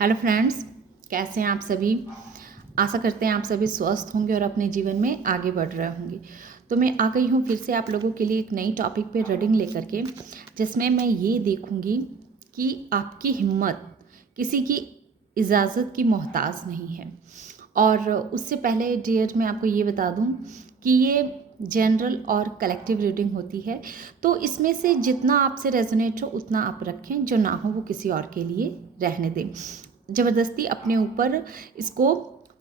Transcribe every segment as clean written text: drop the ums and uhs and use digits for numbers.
Hello friends, कैसे हैं आप सभी। आशा करते हैं आप सभी स्वस्थ होंगे और अपने जीवन में आगे बढ़ रहे होंगे। तो मैं आ गई हूँ फिर से आप लोगों के लिए एक नई टॉपिक पे रीडिंग लेकर के, जिसमें मैं ये देखूँगी कि आपकी हिम्मत किसी की इजाज़त की मोहताज नहीं है। और उससे पहले डियर मैं आपको ये बता दूँ कि ये जनरल और कलेक्टिव रीडिंग होती है, तो इसमें से जितना आपसे रेजोनेट हो उतना आप रखें, जो ना हो वो किसी और के लिए रहने दें। ज़बरदस्ती अपने ऊपर इसको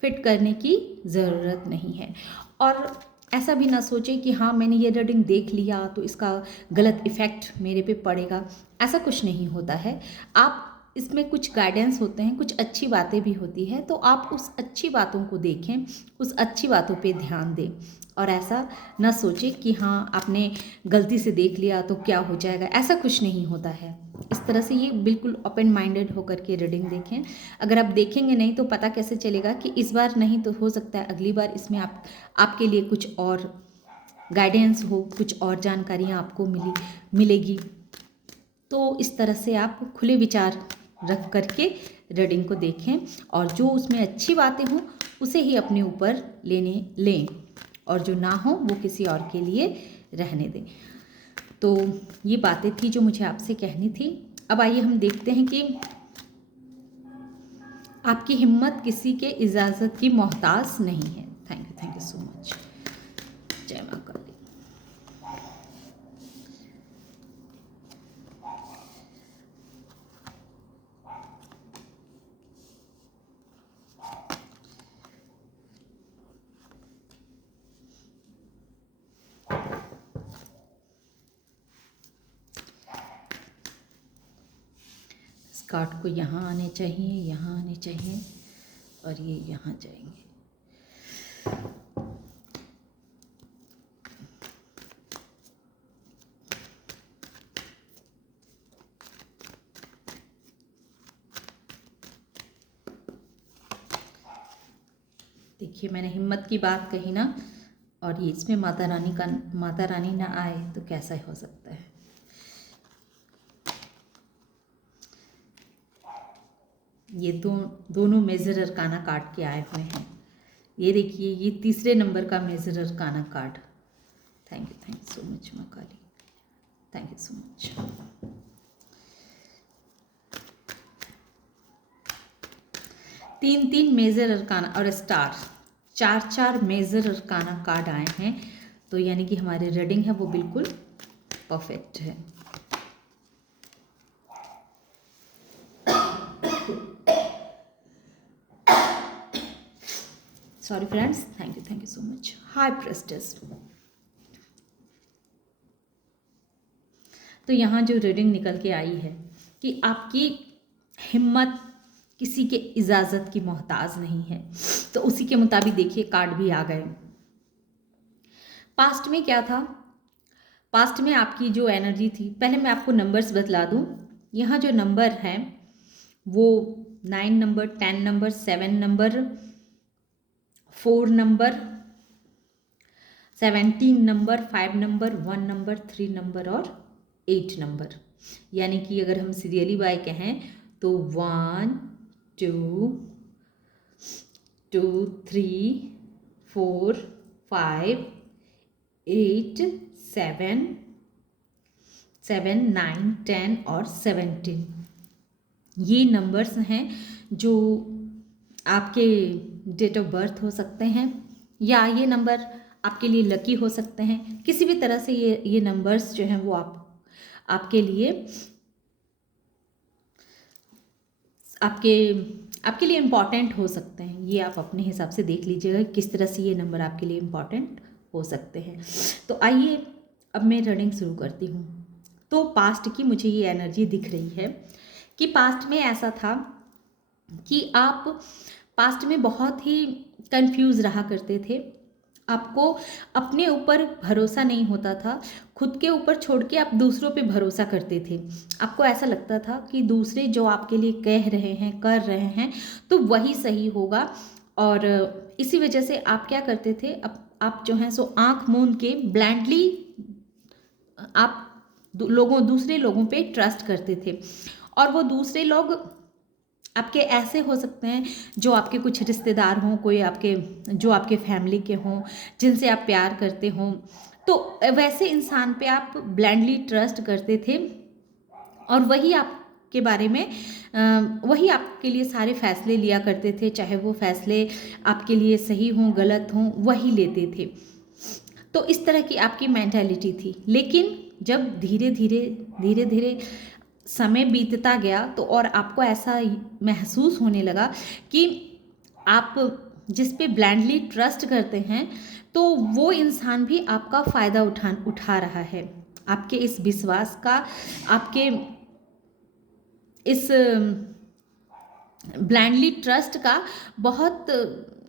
फिट करने की ज़रूरत नहीं है। और ऐसा भी ना सोचें कि हाँ मैंने ये रीडिंग देख लिया तो इसका गलत इफ़ेक्ट मेरे पे पड़ेगा। ऐसा कुछ नहीं होता है। आप इसमें कुछ गाइडेंस होते हैं, कुछ अच्छी बातें भी होती है, तो आप उस अच्छी बातों को देखें, उस अच्छी बातों पे ध्यान दें। और ऐसा ना सोचें कि हाँ आपने गलती से देख लिया तो क्या हो जाएगा, ऐसा कुछ नहीं होता है। इस तरह से ये बिल्कुल ओपन माइंडेड होकर के रीडिंग देखें। अगर आप देखेंगे नहीं तो पता कैसे चलेगा कि इस बार नहीं तो हो सकता है अगली बार इसमें आपके लिए कुछ और गाइडेंस हो, कुछ और जानकारियाँ आपको मिलेगी। तो इस तरह से आप खुले विचार रख करके रीडिंग को देखें और जो उसमें अच्छी बातें हों उसे ही अपने ऊपर लें और जो ना हो वो किसी और के लिए रहने दें। तो ये बातें थी जो मुझे आपसे कहनी थी। अब आइए हम देखते हैं कि आपकी हिम्मत किसी के इजाज़त की मोहताज नहीं है। Thank you so much. जय माँ काली। इस कार्ड को यहाँ आने चाहिए, यहाँ आने चाहिए और ये यहाँ जाएंगे। देखिए मैंने हिम्मत की बात कही ना, और ये इसमें माता रानी ना आए तो कैसा हो सकता है। ये दोनों मेजर अरकाना कार्ड के आए हुए हैं। ये देखिए ये तीसरे नंबर का major arcana card. Thank you so much Maa Kali. Thank you so much. तीन मेजर अरकाना और स्टार, चार मेजर अरकाना कार्ड आए हैं। तो यानी कि हमारी रीडिंग है वो बिल्कुल परफेक्ट है। Sorry friends, thank you so much. High प्रेस्टेस। तो यहाँ जो रीडिंग निकल के आई है कि आपकी हिम्मत किसी के इजाज़त की मोहताज नहीं है, तो उसी के मुताबिक देखिए कार्ड भी आ गए। पास्ट में क्या था, पास्ट में आपकी जो एनर्जी थी, पहले मैं आपको नंबर्स बतला दूँ। यहाँ जो नंबर हैं वो 9 number, 10 number, 7 number, 4 number, 17 number, 5 number, 1 number, 3 number और 8 नंबर। यानी कि अगर हम सीरियली बाय कहें तो 1 2 2 3 4 5 8 7 9 10 और 17, ये नंबर्स हैं जो आपके डेट ऑफ बर्थ हो सकते हैं, या ये नंबर आपके लिए लकी हो सकते हैं। किसी भी तरह से ये नंबर्स जो हैं वो आपके लिए आपके लिए इम्पॉर्टेंट हो सकते हैं। ये आप अपने हिसाब से देख लीजिएगा किस तरह से ये नंबर आपके लिए इम्पॉर्टेंट हो सकते हैं। तो आइए अब मैं रीडिंग शुरू करती हूँ। तो पास्ट की मुझे ये एनर्जी दिख रही है कि पास्ट में ऐसा था कि आप पास्ट में बहुत ही कंफ्यूज रहा करते थे। आपको अपने ऊपर भरोसा नहीं होता था, खुद के ऊपर छोड़ के आप दूसरों पे भरोसा करते थे। आपको ऐसा लगता था कि दूसरे जो आपके लिए कह रहे हैं, कर रहे हैं, तो वही सही होगा। और इसी वजह से आप क्या करते थे, आप जो हैं सो आंख मूंद के ब्लाइंडली आप दूसरे लोगों पे ट्रस्ट करते थे। और वो दूसरे लोग आपके ऐसे हो सकते हैं जो आपके कुछ रिश्तेदार हों, कोई आपके जो आपके फैमिली के हों, जिनसे आप प्यार करते हों, तो वैसे इंसान पे आप ब्लाइंडली ट्रस्ट करते थे और वही आपके बारे में वही आपके लिए सारे फैसले लिया करते थे, चाहे वो फैसले आपके लिए सही हों गलत हों, वही लेते थे। तो इस तरह की आपकी मेंटालिटी थी। लेकिन जब धीरे धीरे समय बीतता गया तो और आपको ऐसा महसूस होने लगा कि आप जिस पे ब्लाइंडली ट्रस्ट करते हैं तो वो इंसान भी आपका फ़ायदा उठा रहा है, आपके इस विश्वास का, आपके इस ब्लाइंडली ट्रस्ट का बहुत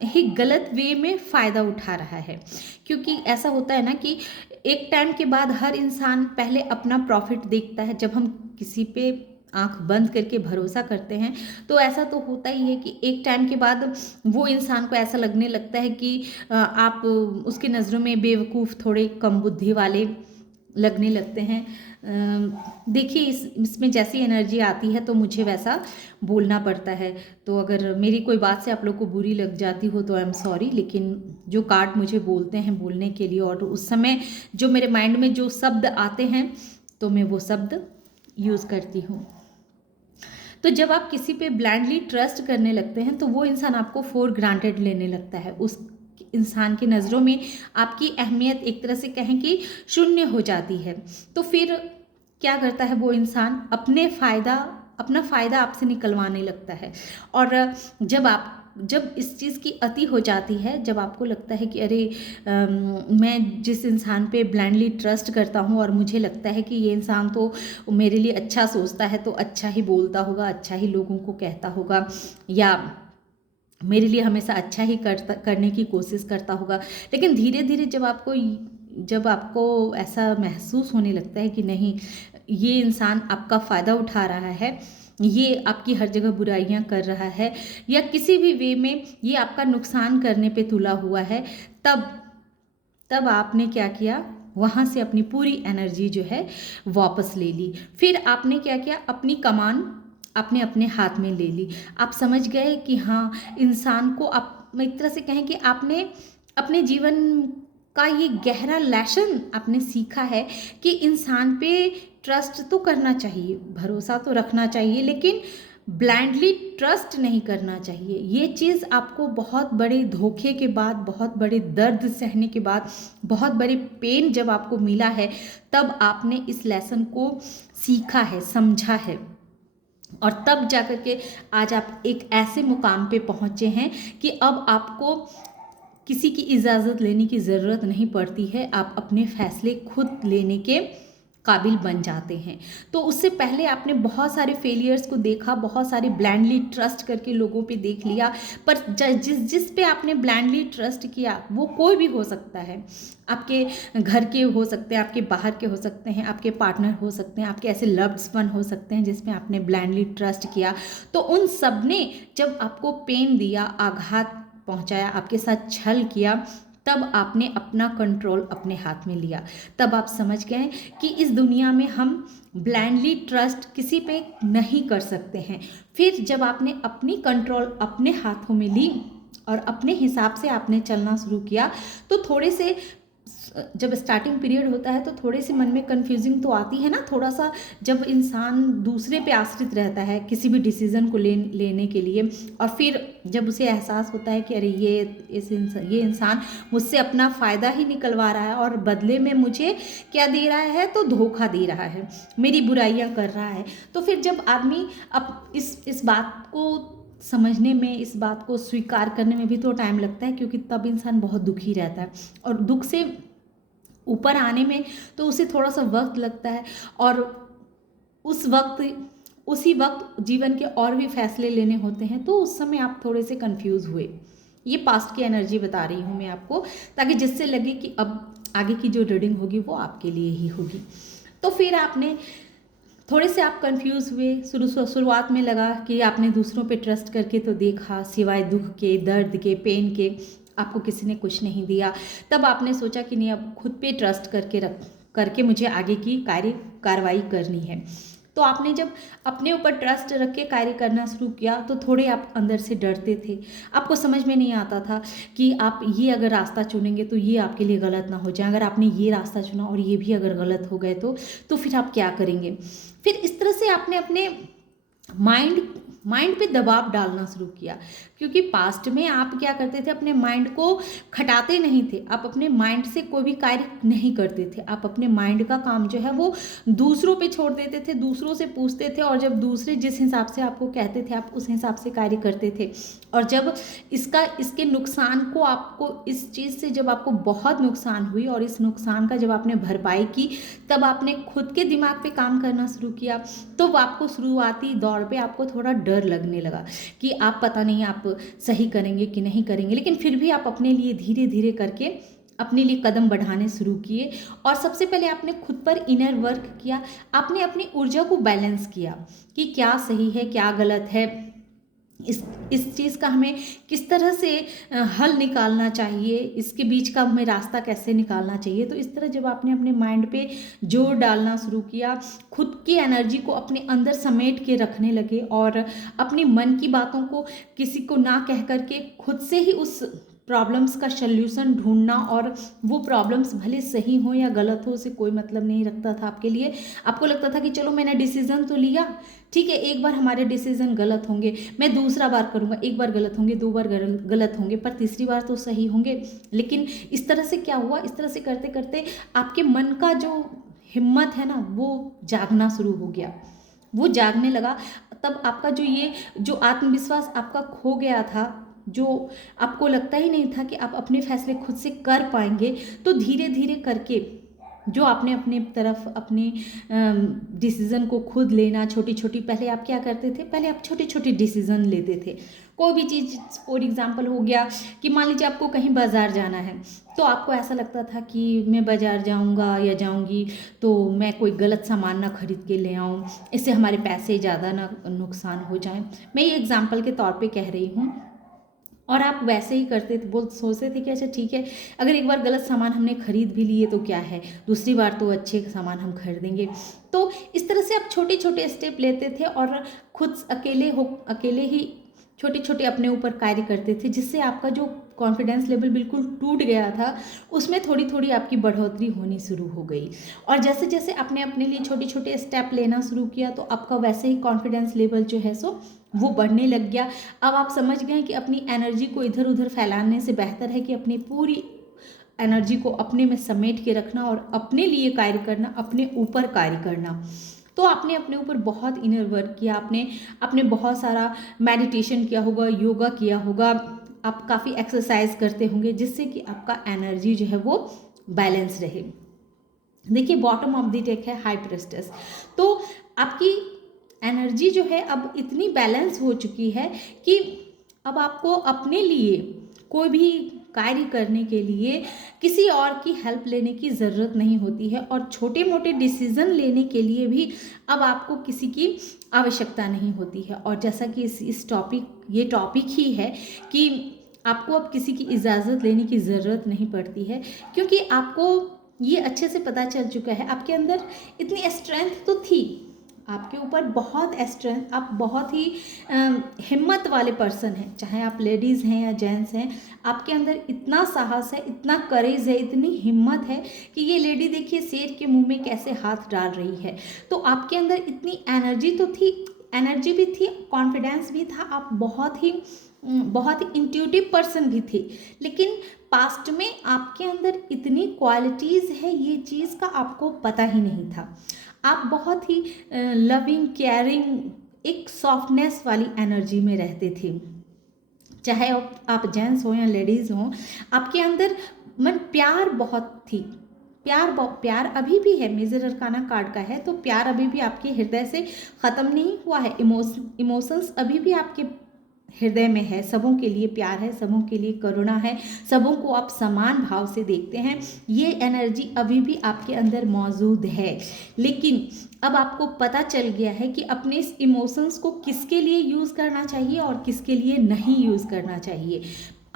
ही गलत वे में फ़ायदा उठा रहा है। क्योंकि ऐसा होता है ना कि एक टाइम के बाद हर इंसान पहले अपना प्रॉफिट देखता है। जब हम किसी पे आंख बंद करके भरोसा करते हैं तो ऐसा तो होता ही है कि एक टाइम के बाद वो इंसान को ऐसा लगने लगता है कि आप उसकी नज़रों में बेवकूफ़, थोड़े कम बुद्धि वाले लगने लगते हैं। देखिए इसमें जैसी एनर्जी आती है तो मुझे वैसा बोलना पड़ता है। तो अगर मेरी कोई बात से आप लोग को बुरी लग जाती हो तो आई एम सॉरी, लेकिन जो कार्ड मुझे बोलते हैं बोलने के लिए और उस समय जो मेरे माइंड में जो शब्द आते हैं तो मैं वो शब्द यूज़ करती हूँ। तो जब आप किसी पे ब्लाइंडली ट्रस्ट करने लगते हैं तो वो इंसान आपको फॉर ग्रांटेड लेने लगता है। उस इंसान की नज़रों में आपकी अहमियत एक तरह से कहें कि शून्य हो जाती है। तो फिर क्या करता है वो इंसान, अपना फ़ायदा आपसे निकलवाने लगता है। और जब इस चीज़ की अति हो जाती है, जब आपको लगता है कि अरे मैं जिस इंसान पे ब्लाइंडली ट्रस्ट करता हूँ और मुझे लगता है कि ये इंसान तो मेरे लिए अच्छा सोचता है, तो अच्छा ही बोलता होगा, अच्छा ही लोगों को कहता होगा, या मेरे लिए हमेशा अच्छा ही करने की कोशिश करता होगा। लेकिन धीरे धीरे जब आपको ऐसा महसूस होने लगता है कि नहीं, ये इंसान आपका फ़ायदा उठा रहा है, ये आपकी हर जगह बुराइयां कर रहा है, या किसी भी वे में ये आपका नुकसान करने पे तुला हुआ है, तब आपने क्या किया, वहाँ से अपनी पूरी एनर्जी जो है वापस ले ली। फिर आपने क्या किया, अपनी कमान आपने अपने हाथ में ले ली। आप समझ गए कि हाँ, इंसान को आप एक तरह से कहें कि आपने अपने जीवन का ये गहरा लेसन आपने सीखा है कि इंसान पे ट्रस्ट तो करना चाहिए, भरोसा तो रखना चाहिए, लेकिन ब्लाइंडली ट्रस्ट नहीं करना चाहिए। ये चीज़ आपको बहुत बड़े धोखे के बाद, बहुत बड़े दर्द सहने के बाद, बहुत बड़े पेन जब आपको मिला है, तब आपने इस लेसन को सीखा है, समझा है, और तब जाकर के आज आप एक ऐसे मुकाम पे पहुँचे हैं कि अब आपको किसी की इजाज़त लेने की ज़रूरत नहीं पड़ती है। आप अपने फैसले खुद लेने के काबिल बन जाते हैं। तो उससे पहले आपने बहुत सारे फेलियर्स को देखा, बहुत सारे ब्लाइंडली ट्रस्ट करके लोगों पे देख लिया, पर जिस पे आपने ब्लाइंडली ट्रस्ट किया वो कोई भी हो सकता है। आपके घर के हो सकते हैं, आपके बाहर के हो सकते हैं, आपके पार्टनर हो सकते हैं, आपके ऐसे लव्ड वन हो सकते हैं जिसमें आपने ब्लाइंडली ट्रस्ट किया। तो उन सब ने जब आपको पेन दिया, आघात पहुंचाया, आपके साथ छल किया, तब आपने अपना कंट्रोल अपने हाथ में लिया। तब आप समझ गए कि इस दुनिया में हम ब्लाइंडली ट्रस्ट किसी पे नहीं कर सकते हैं। फिर जब आपने अपनी कंट्रोल अपने हाथों में ली और अपने हिसाब से आपने चलना शुरू किया, तो थोड़े से जब स्टार्टिंग पीरियड होता है तो थोड़े से मन में कन्फ्यूजिंग तो आती है ना, थोड़ा सा, जब इंसान दूसरे पे आश्रित रहता है किसी भी डिसीज़न को लेने के लिए, और फिर जब उसे एहसास होता है कि अरे ये इंसान मुझसे अपना फ़ायदा ही निकलवा रहा है और बदले में मुझे क्या दे रहा है, तो धोखा दे रहा है, मेरी बुराइयां कर रहा है। तो फिर जब आदमी अब इस बात को समझने में, इस बात को स्वीकार करने में भी तो टाइम लगता है, क्योंकि तब इंसान बहुत दुखी रहता है और दुख से ऊपर आने में तो उसे थोड़ा सा वक्त लगता है, और उसी वक्त जीवन के और भी फैसले लेने होते हैं। तो उस समय आप थोड़े से कंफ्यूज हुए। ये पास्ट की एनर्जी बता रही हूँ मैं आपको, ताकि जिससे लगे कि अब आगे की जो रीडिंग होगी वो आपके लिए ही होगी। तो फिर आपने थोड़े से आप कंफ्यूज हुए। शुरुआत में लगा कि आपने दूसरों पे ट्रस्ट करके तो देखा, सिवाय दुख के, दर्द के, पेन के आपको किसी ने कुछ नहीं दिया। तब आपने सोचा कि नहीं, अब खुद पे ट्रस्ट करके मुझे आगे की कार्रवाई करनी है। तो आपने जब अपने ऊपर ट्रस्ट रख के कार्य करना शुरू किया तो थोड़े आप अंदर से डरते थे, आपको समझ में नहीं आता था कि आप ये अगर रास्ता चुनेंगे तो ये आपके लिए गलत ना हो जाए, अगर आपने ये रास्ता चुना और ये भी अगर गलत हो गए तो फिर आप क्या करेंगे। फिर इस तरह से आपने अपने माइंड पे दबाव डालना शुरू किया, क्योंकि पास्ट में आप क्या करते थे, अपने माइंड को खटाते नहीं थे, आप अपने माइंड से कोई भी कार्य नहीं करते थे, आप अपने माइंड का काम जो है वो दूसरों पे छोड़ देते थे, दूसरों से पूछते थे, और जब दूसरे जिस हिसाब से आपको कहते थे आप उस हिसाब से कार्य करते थे। और जब इसके नुकसान को आपको, इस चीज़ से जब आपको बहुत नुकसान हुई और इस नुकसान का जब आपने भरपाई की, तब आपने खुद के दिमाग पे काम करना शुरू किया। तो आपको शुरुआती दौर पे आपको थोड़ा डर लगने लगा कि आप पता नहीं आप सही करेंगे कि नहीं करेंगे, लेकिन फिर भी आप अपने लिए धीरे धीरे करके अपने लिए कदम बढ़ाने शुरू किए। और सबसे पहले आपने खुद पर इनर वर्क किया, आपने अपनी ऊर्जा को बैलेंस किया कि क्या सही है क्या गलत है, इस चीज़ का हमें किस तरह से हल निकालना चाहिए, इसके बीच का हमें रास्ता कैसे निकालना चाहिए। तो इस तरह जब आपने अपने माइंड पे जोर डालना शुरू किया, खुद की एनर्जी को अपने अंदर समेट के रखने लगे और अपने मन की बातों को किसी को ना कह करके खुद से ही उस प्रॉब्लम्स का सल्यूशन ढूंढना, और वो प्रॉब्लम्स भले सही हो या गलत हो उसे कोई मतलब नहीं रखता था आपके लिए। आपको लगता था कि चलो मैंने डिसीजन तो लिया, ठीक है, एक बार हमारे डिसीजन गलत होंगे, मैं दूसरा बार करूँगा, एक बार गलत होंगे, दो बार गलत होंगे, पर तीसरी बार तो सही होंगे। लेकिन इस तरह से क्या हुआ, इस तरह से करते करते आपके मन का जो हिम्मत है ना वो जागना शुरू हो गया, वो जागने लगा। तब आपका जो आत्मविश्वास आपका खो गया था, जो आपको लगता ही नहीं था कि आप अपने फैसले खुद से कर पाएंगे, तो धीरे धीरे करके जो आपने अपने तरफ अपने डिसीज़न को खुद लेना, छोटी छोटी, पहले आप क्या करते थे, पहले आप छोटे छोटे डिसीज़न लेते थे। कोई भी चीज़, फॉर एग्जांपल हो गया कि मान लीजिए आपको कहीं बाज़ार जाना है, तो आपको ऐसा लगता था कि मैं बाज़ार जाऊंगा या जाऊंगी तो मैं कोई गलत सामान ना खरीद के ले आऊं, इससे हमारे पैसे ज़्यादा ना नुकसान हो जाएं। मैं ये एग्जाम्पल के तौर पे कह रही हूँ। और आप वैसे ही करते थे, सोचते थे कि अच्छा ठीक है, अगर एक बार गलत सामान हमने खरीद भी लिए तो क्या है, दूसरी बार तो अच्छे सामान हम खरीदेंगे। तो इस तरह से आप छोटे छोटे स्टेप लेते थे और खुद अकेले ही छोटे छोटे अपने ऊपर कार्य करते थे, जिससे आपका जो कॉन्फिडेंस लेवल बिल्कुल टूट गया था उसमें थोड़ी थोड़ी आपकी बढ़ोतरी होनी शुरू हो गई। और जैसे जैसे आपने अपने लिए छोटे छोटे स्टेप लेना शुरू किया तो आपका वैसे ही कॉन्फिडेंस लेवल जो है सो वो बढ़ने लग गया। अब आप समझ गए कि अपनी एनर्जी को इधर उधर फैलाने से बेहतर है कि अपनी पूरी एनर्जी को अपने में समेट के रखना और अपने लिए कार्य करना, अपने ऊपर कार्य करना। तो आपने अपने ऊपर बहुत इनर वर्क किया, आपने बहुत सारा मेडिटेशन किया होगा, योगा किया होगा, आप काफ़ी एक्सरसाइज करते होंगे, जिससे कि आपका एनर्जी जो है वो बैलेंस रहे। देखिए, बॉटम ऑफ द डेक है हाई प्रेस्टेस। तो आपकी एनर्जी जो है अब इतनी बैलेंस हो चुकी है कि अब आपको अपने लिए कोई भी कार्य करने के लिए किसी और की हेल्प लेने की ज़रूरत नहीं होती है, और छोटे मोटे डिसीज़न लेने के लिए भी अब आपको किसी की आवश्यकता नहीं होती है। और जैसा कि ये टॉपिक ही है कि आपको अब किसी की इजाज़त लेने की ज़रूरत नहीं पड़ती है, क्योंकि आपको ये अच्छे से पता चल चुका है, आपके अंदर इतनी स्ट्रेंथ तो थी, आपके ऊपर बहुत स्ट्रेंथ, आप बहुत ही हिम्मत वाले पर्सन हैं, चाहे आप लेडीज़ हैं या जेंट्स हैं, आपके अंदर इतना साहस है, इतना करेज है, इतनी हिम्मत है कि ये लेडी देखिए शेर के मुंह में कैसे हाथ डाल रही है। तो आपके अंदर इतनी एनर्जी तो थी, एनर्जी भी थी, कॉन्फिडेंस भी था, आप बहुत ही इंट्यूटिव पर्सन भी थे। लेकिन पास्ट में आपके अंदर इतनी क्वालिटीज़ है, ये चीज़ का आपको पता ही नहीं था। आप बहुत ही लविंग, केयरिंग, एक सॉफ्टनेस वाली एनर्जी में रहते थे, चाहे आप जेंट्स हो या लेडीज़ हो, आपके अंदर प्यार बहुत थी। प्यार अभी भी है, मेजर अरकाना कार्ड का है, तो प्यार अभी भी आपके हृदय से ख़त्म नहीं हुआ है। इमोशंस अभी भी आपके हृदय में है, सबों के लिए प्यार है, सबों के लिए करुणा है, सबों को आप समान भाव से देखते हैं, ये एनर्जी अभी भी आपके अंदर मौजूद है। लेकिन अब आपको पता चल गया है कि अपने इस इमोशंस को किसके लिए यूज़ करना चाहिए और किसके लिए नहीं यूज़ करना चाहिए।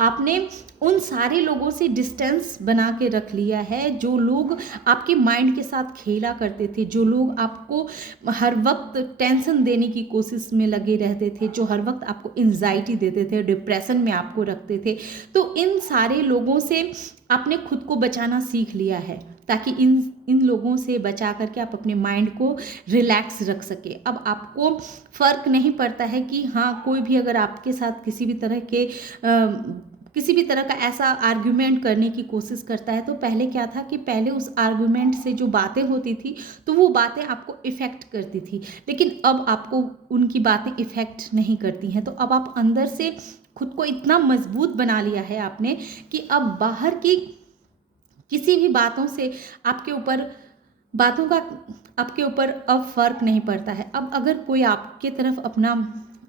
आपने उन सारे लोगों से डिस्टेंस बना के रख लिया है जो लोग आपके माइंड के साथ खेला करते थे, जो लोग आपको हर वक्त टेंशन देने की कोशिश में लगे रहते थे, जो हर वक्त आपको एंजाइटी देते थे, डिप्रेशन में आपको रखते थे। तो इन सारे लोगों से आपने खुद को बचाना सीख लिया है, ताकि इन लोगों से बचा करके आप अपने माइंड को रिलैक्स रख सके। अब आपको फ़र्क नहीं पड़ता है कि हाँ, कोई भी अगर आपके साथ किसी भी तरह का ऐसा आर्ग्यूमेंट करने की कोशिश करता है, तो पहले क्या था कि पहले उस आर्ग्यूमेंट से जो बातें होती थी तो वो बातें आपको इफ़ेक्ट करती थी, लेकिन अब आपको उनकी बातें इफ़ेक्ट नहीं करती हैं। तो अब आप अंदर से खुद को इतना मजबूत बना लिया है आपने कि अब बाहर की किसी भी बातों का आपके ऊपर अब फर्क नहीं पड़ता है। अब अगर कोई आपके तरफ अपना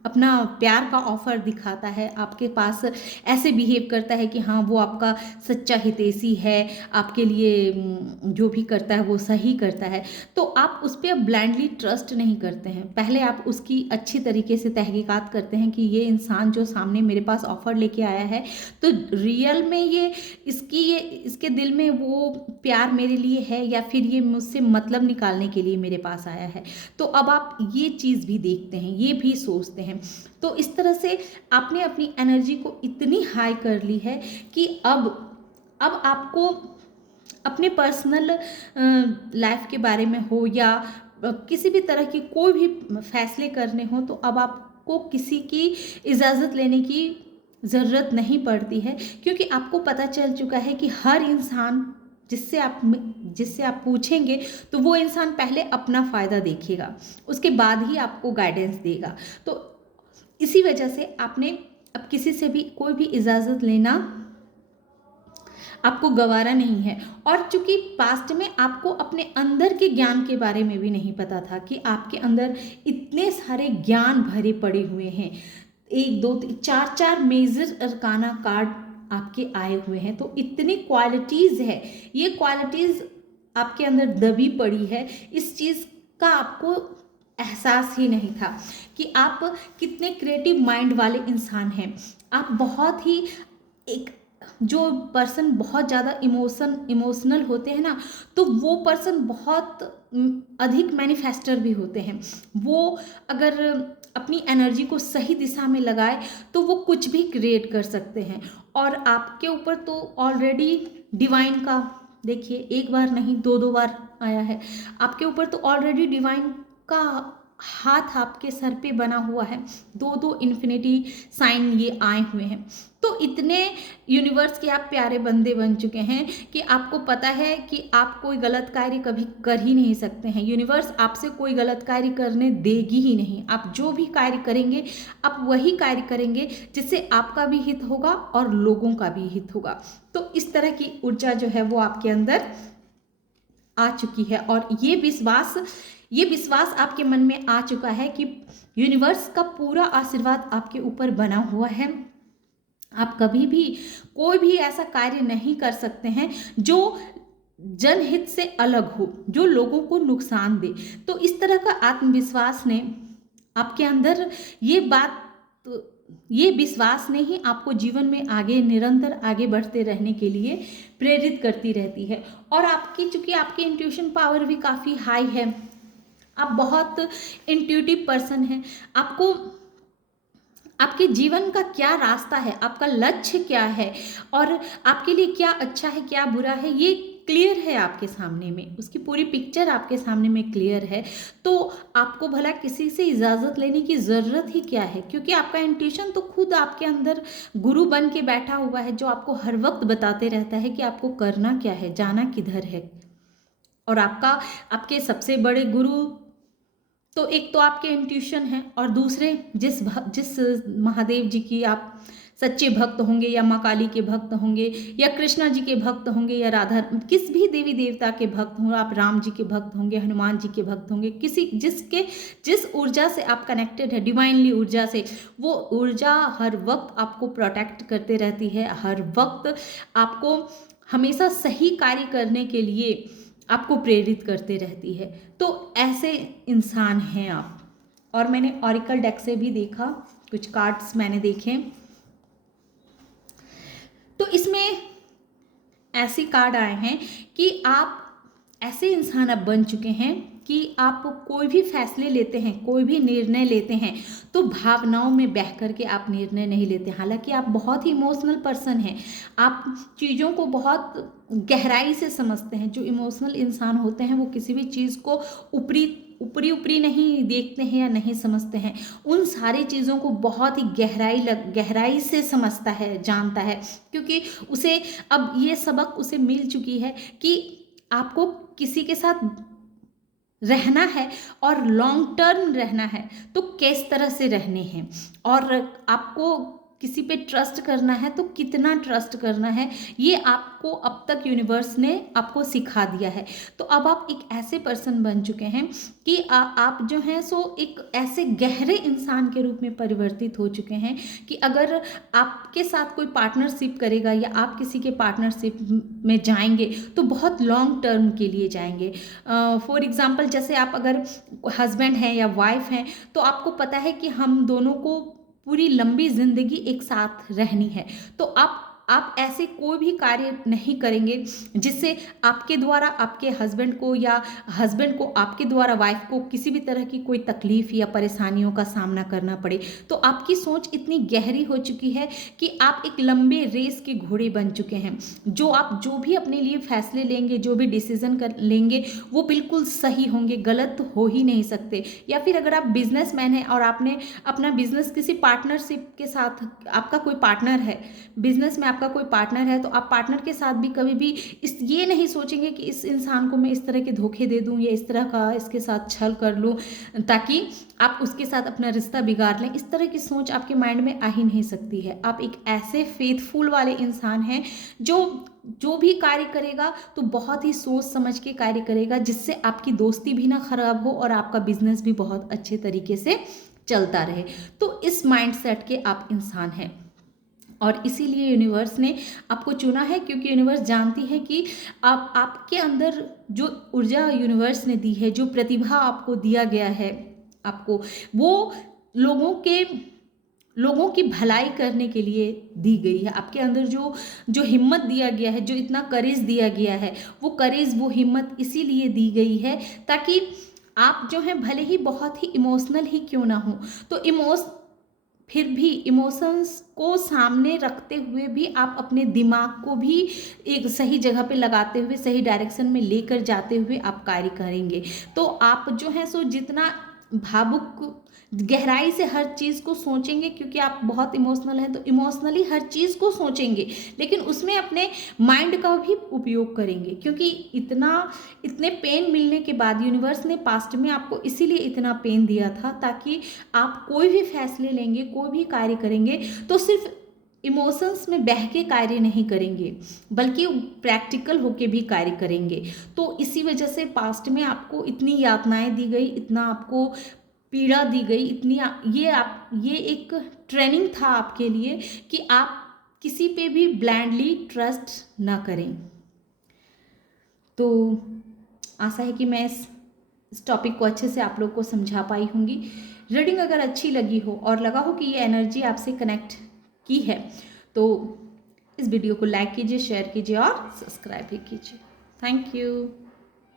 अपना प्यार का ऑफर दिखाता है, आपके पास ऐसे बिहेव करता है कि हाँ, वो आपका सच्चा हितैषी है, आपके लिए जो भी करता है वो सही करता है, तो आप उस पर ब्लाइंडली ट्रस्ट नहीं करते हैं। पहले आप उसकी अच्छी तरीके से तहकीकात करते हैं कि ये इंसान जो सामने मेरे पास ऑफर लेके आया है, तो रियल में ये इसके दिल में वो प्यार मेरे लिए है या फिर ये मुझसे मतलब निकालने के लिए मेरे पास आया है। तो अब आप ये चीज़ भी देखते हैं, ये भी सोचते हैं। तो इस तरह से आपने अपनी एनर्जी को इतनी हाई कर ली है कि अब आपको अपने पर्सनल लाइफ के बारे में हो या किसी भी तरह की कोई भी फैसले करने हो, तो अब आपको किसी की इजाज़त लेने की ज़रूरत नहीं पड़ती है, क्योंकि आपको पता चल चुका है कि हर इंसान जिससे आप पूछेंगे तो वो इंसान पहले अपना फ़ायदा देखेगा, उसके बाद ही आपको गाइडेंस देगा। तो इसी वजह से आपने अब किसी से भी कोई भी इजाज़त लेना आपको गवारा नहीं है। और चूंकि पास्ट में आपको अपने अंदर के ज्ञान के बारे में भी नहीं पता था कि आपके अंदर इतने सारे ज्ञान भरे पड़े हुए हैं, 1 2 3 4 4 मेजर अरकाना कार्ड आपके आए हुए हैं, तो इतनी क्वालिटीज़ है, ये क्वालिटीज़ आपके अंदर दबी पड़ी है। इस चीज़ का आपको एहसास ही नहीं था कि आप कितने क्रिएटिव माइंड वाले इंसान हैं। आप बहुत ही एक जो पर्सन बहुत ज़्यादा इमोशनल होते हैं ना, तो वो पर्सन बहुत अधिक मैनिफेस्टर भी होते हैं। वो अगर अपनी एनर्जी को सही दिशा में लगाए तो वो कुछ भी क्रिएट कर सकते हैं। और आपके ऊपर तो ऑलरेडी डिवाइन का, देखिए, एक बार नहीं 2 बार आया है आपके ऊपर, तो ऑलरेडी डिवाइन का हाथ आपके सर पे बना हुआ है, 2 इन्फिनिटी साइन ये आए हुए हैं। तो इतने यूनिवर्स के आप प्यारे बंदे बन चुके हैं कि आपको पता है कि आप कोई गलत कार्य कभी कर ही नहीं सकते हैं। यूनिवर्स आपसे कोई गलत कार्य करने देगी ही नहीं। आप जो भी कार्य करेंगे, आप वही कार्य करेंगे जिससे आपका भी हित होगा और लोगों का भी हित होगा। तो इस तरह की ऊर्जा जो है वो आपके अंदर आ चुकी है, और ये विश्वास आपके मन में आ चुका है कि यूनिवर्स का पूरा आशीर्वाद आपके ऊपर बना हुआ है। आप कभी भी कोई भी ऐसा कार्य नहीं कर सकते हैं जो जनहित से अलग हो, जो लोगों को नुकसान दे। तो इस तरह का आत्मविश्वास ने आपके अंदर ये विश्वास ने ही आपको जीवन में निरंतर आगे बढ़ते रहने के लिए प्रेरित करती रहती है। और चूंकि आपकी इंट्यूशन पावर भी काफ़ी हाई है, आप बहुत इंट्यूटिव पर्सन हैं। आपके जीवन का क्या रास्ता है, आपका लक्ष्य क्या है, और आपके लिए क्या अच्छा है क्या बुरा है, ये क्लियर है आपके सामने में, उसकी पूरी पिक्चर आपके सामने में क्लियर है। तो आपको भला किसी से इजाज़त लेने की ज़रूरत ही क्या है, क्योंकि आपका इंट्यूशन तो खुद आपके अंदर गुरु बन के बैठा हुआ है, जो आपको हर वक्त बताते रहता है कि आपको करना क्या है, जाना किधर है। और आपके सबसे बड़े गुरु तो एक तो आपके इंट्यूशन है, और दूसरे जिस महादेव जी की आप सच्चे भक्त होंगे, या माँ काली के भक्त होंगे, या कृष्णा जी के भक्त होंगे, या राधा, किस भी देवी देवता के भक्त होंगे, आप राम जी के भक्त होंगे, हनुमान जी के भक्त होंगे, जिस ऊर्जा से आप कनेक्टेड है, डिवाइनली ऊर्जा से, वो ऊर्जा हर वक्त आपको प्रोटेक्ट करते रहती है, हर वक्त आपको हमेशा सही कार्य करने के लिए आपको प्रेरित करते रहती है। तो ऐसे इंसान हैं आप। और मैंने ऑरिकल डेक से भी देखा, कुछ कार्ड्स मैंने देखे तो इसमें ऐसी कार्ड आए हैं कि आप ऐसे इंसान अब बन चुके हैं कि आप कोई भी फैसले लेते हैं, कोई भी निर्णय लेते हैं तो भावनाओं में बह करके आप निर्णय नहीं लेते। हालांकि आप बहुत ही इमोशनल पर्सन हैं, आप चीज़ों को बहुत गहराई से समझते हैं। जो इमोशनल इंसान होते हैं वो किसी भी चीज़ को ऊपरी ऊपरी ऊपरी नहीं देखते हैं या नहीं समझते हैं, उन सारी चीज़ों को बहुत ही गहराई से समझता है, जानता है, क्योंकि उसे अब ये सबक उसे मिल चुकी है कि आपको किसी के साथ रहना है और लॉन्ग टर्म रहना है तो किस तरह से रहने हैं, और आपको किसी पे ट्रस्ट करना है तो कितना ट्रस्ट करना है, ये आपको अब तक यूनिवर्स ने आपको सिखा दिया है। तो अब आप एक ऐसे पर्सन बन चुके हैं कि आप जो हैं सो एक ऐसे गहरे इंसान के रूप में परिवर्तित हो चुके हैं कि अगर आपके साथ कोई पार्टनरशिप करेगा या आप किसी के पार्टनरशिप में जाएंगे तो बहुत लॉन्ग टर्म के लिए जाएंगे। फॉर एग्जांपल जैसे आप अगर हस्बैंड हैं या वाइफ हैं तो आपको पता है कि हम दोनों को पूरी लंबी जिंदगी एक साथ रहनी है, तो आप ऐसे कोई भी कार्य नहीं करेंगे जिससे आपके द्वारा आपके हस्बैंड को या हस्बैंड को आपके द्वारा वाइफ को किसी भी तरह की कोई तकलीफ या परेशानियों का सामना करना पड़े। तो आपकी सोच इतनी गहरी हो चुकी है कि आप एक लंबे रेस के घोड़े बन चुके हैं। जो भी अपने लिए फैसले लेंगे, जो भी डिसीजन कर लेंगे वो बिल्कुल सही होंगे, गलत तो हो ही नहीं सकते। या फिर अगर आप बिजनेसमैन हैं और आपने अपना बिजनेस किसी पार्टनरशिप के साथ, आपका कोई पार्टनर है बिजनेस में, आपका कोई पार्टनर है, तो आप पार्टनर के साथ भी कभी भी ये नहीं सोचेंगे कि इस इंसान को मैं इस तरह के धोखे दे दूं या इस तरह का इसके साथ छल कर लूं ताकि आप उसके साथ अपना रिश्ता बिगाड़ लें। इस तरह की सोच आपके माइंड में आ ही नहीं सकती है। आप एक ऐसे फेथफुल वाले इंसान हैं जो भी कार्य करेगा तो बहुत ही सोच समझ के कार्य करेगा, जिससे आपकी दोस्ती भी ना खराब हो और आपका बिजनेस भी बहुत अच्छे तरीके से चलता रहे। तो इस माइंडसेट के आप इंसान हैं और इसीलिए यूनिवर्स ने आपको चुना है, क्योंकि यूनिवर्स जानती है कि आपके अंदर जो ऊर्जा यूनिवर्स ने दी है, जो प्रतिभा आपको दिया गया है, आपको वो लोगों की भलाई करने के लिए दी गई है। आपके अंदर जो हिम्मत दिया गया है, जो इतना करेज दिया गया है, वो हिम्मत इसीलिए दी गई है ताकि आप जो हैं भले ही बहुत ही इमोशनल ही क्यों ना हो तो फिर भी इमोशंस को सामने रखते हुए भी आप अपने दिमाग को भी एक सही जगह पे लगाते हुए, सही डायरेक्शन में लेकर जाते हुए आप कार्य करेंगे। तो आप जो है सो जितना भावुक गहराई से हर चीज़ को सोचेंगे, क्योंकि आप बहुत इमोशनल हैं तो इमोशनली हर चीज़ को सोचेंगे, लेकिन उसमें अपने माइंड का भी उपयोग करेंगे, क्योंकि इतने पेन मिलने के बाद यूनिवर्स ने पास्ट में आपको इसीलिए इतना पेन दिया था ताकि आप कोई भी फैसले लेंगे, कोई भी कार्य करेंगे तो सिर्फ इमोशंस में बह के कार्य नहीं करेंगे बल्कि प्रैक्टिकल होके भी कार्य करेंगे। तो इसी वजह से पास्ट में आपको इतनी यातनाएं दी गई, इतना आपको पीड़ा दी गई, ये एक ट्रेनिंग था आपके लिए कि आप किसी पे भी ब्लाइंडली ट्रस्ट ना करें। तो आशा है कि मैं इस टॉपिक को अच्छे से आप लोग को समझा पाई होंगी। रीडिंग अगर अच्छी लगी हो और लगा हो कि ये एनर्जी आपसे कनेक्ट की है तो इस वीडियो को लाइक कीजिए, शेयर कीजिए और सब्सक्राइब भी कीजिए। Thank you.